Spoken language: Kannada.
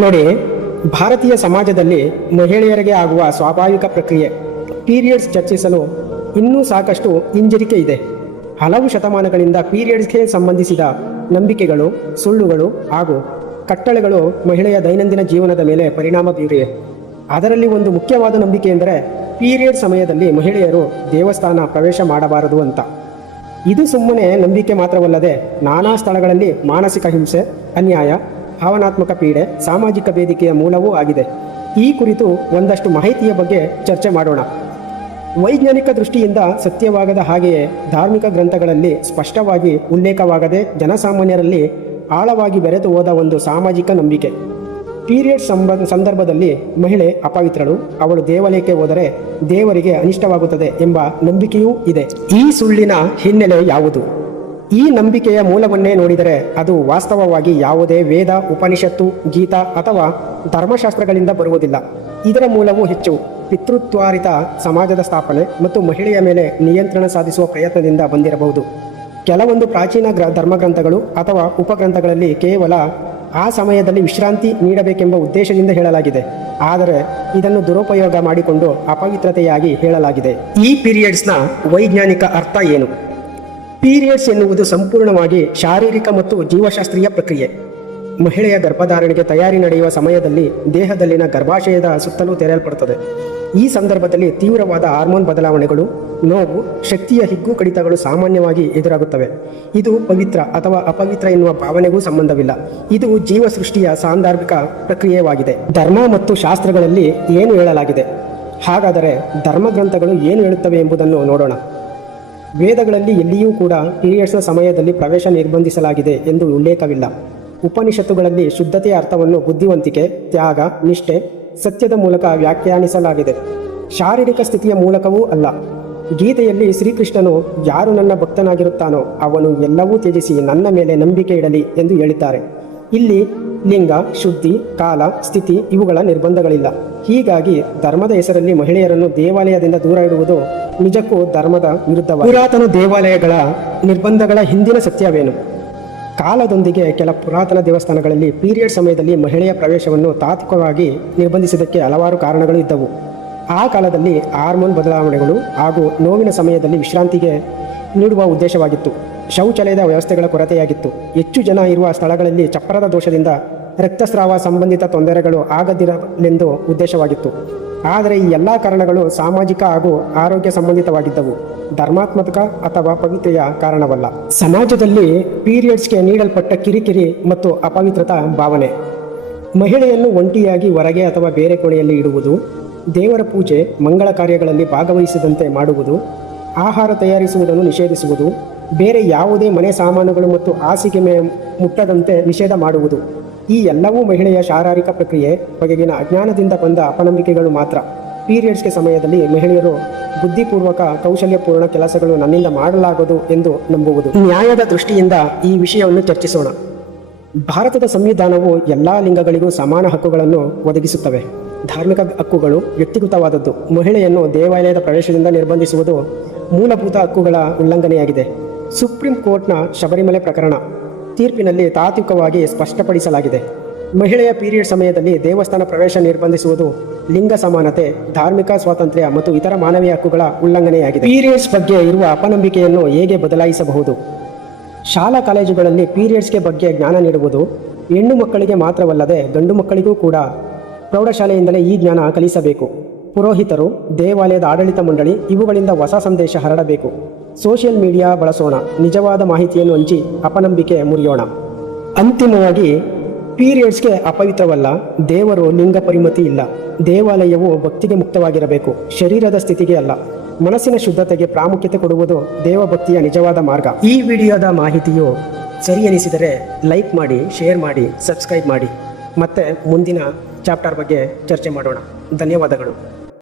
ನೋಡಿ, ಭಾರತೀಯ ಸಮಾಜದಲ್ಲಿ ಮಹಿಳೆಯರಿಗೆ ಆಗುವ ಸ್ವಾಭಾವಿಕ ಪ್ರಕ್ರಿಯೆ ಪೀರಿಯಡ್ಸ್ ಚರ್ಚಿಸಲು ಇನ್ನೂ ಸಾಕಷ್ಟು ಹಿಂಜರಿಕೆ ಇದೆ. ಹಲವು ಶತಮಾನಗಳಿಂದ ಪೀರಿಯಡ್ಸ್ಗೆ ಸಂಬಂಧಿಸಿದ ನಂಬಿಕೆಗಳು, ಸುಳ್ಳುಗಳು ಹಾಗೂ ಕಟ್ಟಳೆಗಳು ಮಹಿಳೆಯ ದೈನಂದಿನ ಜೀವನದ ಮೇಲೆ ಪರಿಣಾಮ ಬೀರಿವೆ. ಅದರಲ್ಲಿ ಒಂದು ಮುಖ್ಯವಾದ ನಂಬಿಕೆ ಎಂದರೆ ಪೀರಿಯಡ್ ಸಮಯದಲ್ಲಿ ಮಹಿಳೆಯರು ದೇವಸ್ಥಾನ ಪ್ರವೇಶ ಮಾಡಬಾರದು ಅಂತ. ಇದು ಸುಮ್ಮನೆ ನಂಬಿಕೆ ಮಾತ್ರವಲ್ಲದೆ ನಾನಾ ಸ್ಥಳಗಳಲ್ಲಿ ಮಾನಸಿಕ ಹಿಂಸೆ, ಅನ್ಯಾಯ, ಭಾವನಾತ್ಮಕ ಪೀಡೆ, ಸಾಮಾಜಿಕ ವೇದಿಕೆಯ ಮೂಲವೂ ಆಗಿದೆ. ಈ ಕುರಿತು ಒಂದಷ್ಟು ಮಾಹಿತಿಯ ಬಗ್ಗೆ ಚರ್ಚೆ ಮಾಡೋಣ. ವೈಜ್ಞಾನಿಕ ದೃಷ್ಟಿಯಿಂದ ಸತ್ಯವಾಗದ ಹಾಗೆಯೇ ಧಾರ್ಮಿಕ ಗ್ರಂಥಗಳಲ್ಲಿ ಸ್ಪಷ್ಟವಾಗಿ ಉಲ್ಲೇಖವಾಗದೆ ಜನಸಾಮಾನ್ಯರಲ್ಲಿ ಆಳವಾಗಿ ಬೆರೆತು ಹೋದ ಒಂದು ಸಾಮಾಜಿಕ ನಂಬಿಕೆ. ಪೀರಿಯಡ್ ಸಂದರ್ಭದಲ್ಲಿ ಮಹಿಳೆ ಅಪವಿತ್ರಳು, ಅವಳು ದೇವಾಲಯಕ್ಕೆ ಹೋದರೆ ದೇವರಿಗೆ ಅನಿಷ್ಟವಾಗುತ್ತದೆ ಎಂಬ ನಂಬಿಕೆಯೂ ಇದೆ. ಈ ಸುಳ್ಳಿನ ಹಿನ್ನೆಲೆ ಯಾವುದು? ಈ ನಂಬಿಕೆಯ ಮೂಲವನ್ನೇ ನೋಡಿದರೆ ಅದು ವಾಸ್ತವವಾಗಿ ಯಾವುದೇ ವೇದ, ಉಪನಿಷತ್ತು, ಗೀತಾ ಅಥವಾ ಧರ್ಮಶಾಸ್ತ್ರಗಳಿಂದ ಬರುವುದಿಲ್ಲ. ಇದರ ಮೂಲವು ಹೆಚ್ಚು ಪಿತೃತ್ವಾರಿತ ಸಮಾಜದ ಸ್ಥಾಪನೆ ಮತ್ತು ಮಹಿಳೆಯ ಮೇಲೆ ನಿಯಂತ್ರಣ ಸಾಧಿಸುವ ಪ್ರಯತ್ನದಿಂದ ಬಂದಿರಬಹುದು. ಕೆಲವೊಂದು ಪ್ರಾಚೀನ ಧರ್ಮಗ್ರಂಥಗಳು ಅಥವಾ ಉಪಗ್ರಂಥಗಳಲ್ಲಿ ಕೇವಲ ಆ ಸಮಯದಲ್ಲಿ ವಿಶ್ರಾಂತಿ ನೀಡಬೇಕೆಂಬ ಉದ್ದೇಶದಿಂದ ಹೇಳಲಾಗಿದೆ, ಆದರೆ ಇದನ್ನು ದುರುಪಯೋಗ ಮಾಡಿಕೊಂಡು ಅಪವಿತ್ರತೆಯಾಗಿ ಹೇಳಲಾಗಿದೆ. ಈ ಪೀರಿಯಡ್ಸ್ನ ವೈಜ್ಞಾನಿಕ ಅರ್ಥ ಏನು? ಪೀರಿಯಡ್ಸ್ ಎನ್ನುವುದು ಸಂಪೂರ್ಣವಾಗಿ ಶಾರೀರಿಕ ಮತ್ತು ಜೀವಶಾಸ್ತ್ರೀಯ ಪ್ರಕ್ರಿಯೆ. ಮಹಿಳೆಯ ಗರ್ಭಧಾರಣೆಗೆ ತಯಾರಿ ನಡೆಯುವ ಸಮಯದಲ್ಲಿ ದೇಹದಲ್ಲಿನ ಗರ್ಭಾಶಯದ ಸುತ್ತಲೂ ತೆರೆಯಲ್ಪಡುತ್ತದೆ. ಈ ಸಂದರ್ಭದಲ್ಲಿ ತೀವ್ರವಾದ ಹಾರ್ಮೋನ್ ಬದಲಾವಣೆಗಳು, ನೋವು, ಶಕ್ತಿಯ ಹಿಗ್ಗು ಕಡಿತಗಳು ಸಾಮಾನ್ಯವಾಗಿ ಎದುರಾಗುತ್ತವೆ. ಇದು ಪವಿತ್ರ ಅಥವಾ ಅಪವಿತ್ರ ಎನ್ನುವ ಭಾವನೆಗೂ ಸಂಬಂಧವಿಲ್ಲ. ಇದು ಜೀವ ಸೃಷ್ಟಿಯ ಸಾಂದರ್ಭಿಕ ಪ್ರಕ್ರಿಯೆಯಾಗಿದೆ. ಧರ್ಮ ಮತ್ತು ಶಾಸ್ತ್ರಗಳಲ್ಲಿ ಏನು ಹೇಳಲಾಗಿದೆ? ಹಾಗಾದರೆ ಧರ್ಮಗ್ರಂಥಗಳು ಏನು ಹೇಳುತ್ತವೆ ಎಂಬುದನ್ನು ನೋಡೋಣ. ವೇದಗಳಲ್ಲಿ ಎಲ್ಲಿಯೂ ಕೂಡ ಪೀರಿಯಡ್ಸ್ನ ಸಮಯದಲ್ಲಿ ಪ್ರವೇಶ ನಿರ್ಬಂಧಿಸಲಾಗಿದೆ ಎಂದು ಉಲ್ಲೇಖವಿಲ್ಲ. ಉಪನಿಷತ್ತುಗಳಲ್ಲಿ ಶುದ್ಧತೆಯ ಅರ್ಥವನ್ನು ಬುದ್ಧಿವಂತಿಕೆ, ತ್ಯಾಗ, ನಿಷ್ಠೆ, ಸತ್ಯದ ಮೂಲಕ ವ್ಯಾಖ್ಯಾನಿಸಲಾಗಿದೆ, ಶಾರೀರಿಕ ಸ್ಥಿತಿಯ ಮೂಲಕವೂ ಅಲ್ಲ. ಗೀತೆಯಲ್ಲಿ ಶ್ರೀಕೃಷ್ಣನು ಯಾರು ನನ್ನ ಭಕ್ತನಾಗಿರುತ್ತಾನೋ ಅವನು ಎಲ್ಲವೂ ತ್ಯಜಿಸಿ ನನ್ನ ಮೇಲೆ ನಂಬಿಕೆ ಇಡಲಿ ಎಂದು ಹೇಳಿದ್ದಾರೆ. ಇಲ್ಲಿ ಲಿಂಗ, ಶುದ್ಧಿ, ಕಾಲ, ಸ್ಥಿತಿ ಇವುಗಳ ನಿರ್ಬಂಧಗಳಿಲ್ಲ. ಹೀಗಾಗಿ ಧರ್ಮದ ಹೆಸರಲ್ಲಿ ಮಹಿಳೆಯರನ್ನು ದೇವಾಲಯದಿಂದ ದೂರ ಇಡುವುದು ನಿಜಕ್ಕೂ ಧರ್ಮದ ವಿರುದ್ಧವಾಗಿದೆ. ಪುರಾತನ ದೇವಾಲಯಗಳ ನಿರ್ಬಂಧಗಳ ಹಿಂದಿನ ಸತ್ಯವೇನು? ಕಾಲದೊಂದಿಗೆ ಕೆಲ ಪುರಾತನ ದೇವಸ್ಥಾನಗಳಲ್ಲಿ ಪೀರಿಯಡ್ ಸಮಯದಲ್ಲಿ ಮಹಿಳೆಯ ಪ್ರವೇಶವನ್ನು ತಾತ್ವಿಕವಾಗಿ ನಿರ್ಬಂಧಿಸಿದ್ದಕ್ಕೆ ಹಲವಾರು ಕಾರಣಗಳು ಇದ್ದವು. ಆ ಕಾಲದಲ್ಲಿ ಹಾರ್ಮೋನ್ ಬದಲಾವಣೆಗಳು ಹಾಗೂ ನೋವಿನ ಸಮಯದಲ್ಲಿ ವಿಶ್ರಾಂತಿಗೆ ನೀಡುವ ಉದ್ದೇಶವಾಗಿತ್ತು. ಶೌಚಾಲಯದ ವ್ಯವಸ್ಥೆಗಳ ಕೊರತೆಯಾಗಿತ್ತು. ಹೆಚ್ಚು ಜನ ಇರುವ ಸ್ಥಳಗಳಲ್ಲಿ ಚಪ್ಪರದ ದೋಷದಿಂದ ರಕ್ತಸ್ರಾವ ಸಂಬಂಧಿತ ತೊಂದರೆಗಳು ಆಗದಿರಲೆಂದು ಉದ್ದೇಶವಾಗಿತ್ತು. ಆದರೆ ಈ ಎಲ್ಲ ಕಾರಣಗಳು ಸಾಮಾಜಿಕ ಹಾಗೂ ಆರೋಗ್ಯ ಸಂಬಂಧಿತವಾಗಿದ್ದವು, ಧರ್ಮಾತ್ಮಕ ಅಥವಾ ಪವಿತ್ರೆಯ ಕಾರಣವಲ್ಲ. ಸಮಾಜದಲ್ಲಿ ಪೀರಿಯಡ್ಸ್ಗೆ ನೀಡಲ್ಪಟ್ಟ ಕಿರಿಕಿರಿ ಮತ್ತು ಅಪವಿತ್ರತಾ ಭಾವನೆ. ಮಹಿಳೆಯನ್ನು ಒಂಟಿಯಾಗಿ ಹೊರಗೆ ಅಥವಾ ಬೇರೆ ಕೋಣೆಯಲ್ಲಿ ಇಡುವುದು, ದೇವರ ಪೂಜೆ, ಮಂಗಳ ಕಾರ್ಯಗಳಲ್ಲಿ ಭಾಗವಹಿಸದಂತೆ ಮಾಡುವುದು, ಆಹಾರ ತಯಾರಿಸುವುದನ್ನು ನಿಷೇಧಿಸುವುದು, ಬೇರೆ ಯಾವುದೇ ಮನೆ ಸಾಮಾನುಗಳು ಮತ್ತು ಹಾಸಿಗೆ ಮುಟ್ಟದಂತೆ ನಿಷೇಧ ಮಾಡುವುದು. ಈ ಎಲ್ಲವೂ ಮಹಿಳೆಯ ಶಾರೀರಿಕ ಪ್ರಕ್ರಿಯೆ ಬಗೆಗಿನ ಅಜ್ಞಾನದಿಂದ ಬಂದ ಅಪನಂಬಿಕೆಗಳು ಮಾತ್ರ. ಪೀರಿಯಡ್ಸ್ಗೆ ಸಮಯದಲ್ಲಿ ಮಹಿಳೆಯರು ಬುದ್ಧಿಪೂರ್ವಕ, ಕೌಶಲ್ಯಪೂರ್ಣ ಕೆಲಸಗಳು ನನ್ನಿಂದ ಮಾಡಲಾಗದು ಎಂದು ನಂಬುವುದು. ನ್ಯಾಯದ ದೃಷ್ಟಿಯಿಂದ ಈ ವಿಷಯವನ್ನು ಚರ್ಚಿಸೋಣ. ಭಾರತದ ಸಂವಿಧಾನವು ಎಲ್ಲ ಲಿಂಗಗಳಿಗೂ ಸಮಾನ ಹಕ್ಕುಗಳನ್ನು ಒದಗಿಸುತ್ತವೆ. ಧಾರ್ಮಿಕ ಹಕ್ಕುಗಳು ವ್ಯಕ್ತಿಗತವಾದದ್ದು. ಮಹಿಳೆಯನ್ನು ದೇವಾಲಯದ ಪ್ರವೇಶದಿಂದ ನಿರ್ಬಂಧಿಸುವುದು ಮೂಲಭೂತ ಹಕ್ಕುಗಳ ಉಲ್ಲಂಘನೆಯಾಗಿದೆ. ಸುಪ್ರೀಂ ಕೋರ್ಟ್ನ ಶಬರಿಮಲೆ ಪ್ರಕರಣ ತೀರ್ಪಿನಲ್ಲಿ ತಾತ್ವಿಕವಾಗಿ ಸ್ಪಷ್ಟಪಡಿಸಲಾಗಿದೆ. ಮಹಿಳೆಯ ಪೀರಿಯಡ್ ಸಮಯದಲ್ಲಿ ದೇವಸ್ಥಾನ ಪ್ರವೇಶ ನಿರ್ಬಂಧಿಸುವುದು ಲಿಂಗ ಸಮಾನತೆ, ಧಾರ್ಮಿಕ ಸ್ವಾತಂತ್ರ್ಯ ಮತ್ತು ಇತರ ಮಾನವೀಯ ಹಕ್ಕುಗಳ ಉಲ್ಲಂಘನೆಯಾಗಿದೆ. ಪೀರಿಯಡ್ಸ್ ಬಗ್ಗೆ ಇರುವ ಅಪನಂಬಿಕೆಯನ್ನು ಹೇಗೆ ಬದಲಾಯಿಸಬಹುದು? ಶಾಲಾ ಕಾಲೇಜುಗಳಲ್ಲಿ ಪೀರಿಯಡ್ಸ್ಗೆ ಬಗ್ಗೆ ಜ್ಞಾನ ನೀಡುವುದು ಹೆಣ್ಣು ಮಕ್ಕಳಿಗೆ ಮಾತ್ರವಲ್ಲದೆ ಗಂಡು ಮಕ್ಕಳಿಗೂ ಕೂಡ ಪ್ರೌಢಶಾಲೆಯಿಂದಲೇ ಈ ಜ್ಞಾನ ಕಲಿಸಬೇಕು. ಪುರೋಹಿತರು, ದೇವಾಲಯದ ಆಡಳಿತ ಮಂಡಳಿ ಇವುಗಳಿಂದ ಹೊಸ ಸಂದೇಶ ಹರಡಬೇಕು. ಸೋಷಿಯಲ್ ಮೀಡಿಯಾ ಬಳಸೋಣ, ನಿಜವಾದ ಮಾಹಿತಿಯನ್ನು ಹಂಚಿ ಅಪನಂಬಿಕೆ ಮುರಿಯೋಣ. ಅಂತಿಮವಾಗಿ ಪೀರಿಯಡ್ಸ್ಗೆ ಅಪವಿತ್ರವಲ್ಲ, ದೇವರು ಲಿಂಗ ಪರಿಮಿತಿ ಇಲ್ಲ. ದೇವಾಲಯವು ಭಕ್ತಿಗೆ ಮುಕ್ತವಾಗಿರಬೇಕು, ಶರೀರದ ಸ್ಥಿತಿಗೆ ಅಲ್ಲ. ಮನಸ್ಸಿನ ಶುದ್ಧತೆಗೆ ಪ್ರಾಮುಖ್ಯತೆ ಕೊಡುವುದು ದೇವಭಕ್ತಿಯ ನಿಜವಾದ ಮಾರ್ಗ. ಈ ವಿಡಿಯೋದ ಮಾಹಿತಿಯು ಸರಿ ಎನಿಸಿದರೆ ಲೈಕ್ ಮಾಡಿ, ಶೇರ್ ಮಾಡಿ, ಸಬ್ಸ್ಕ್ರೈಬ್ ಮಾಡಿ. ಮತ್ತೆ ಮುಂದಿನ ಚಾಪ್ಟರ್ ಬಗ್ಗೆ ಚರ್ಚೆ ಮಾಡೋಣ. ಧನ್ಯವಾದಗಳು.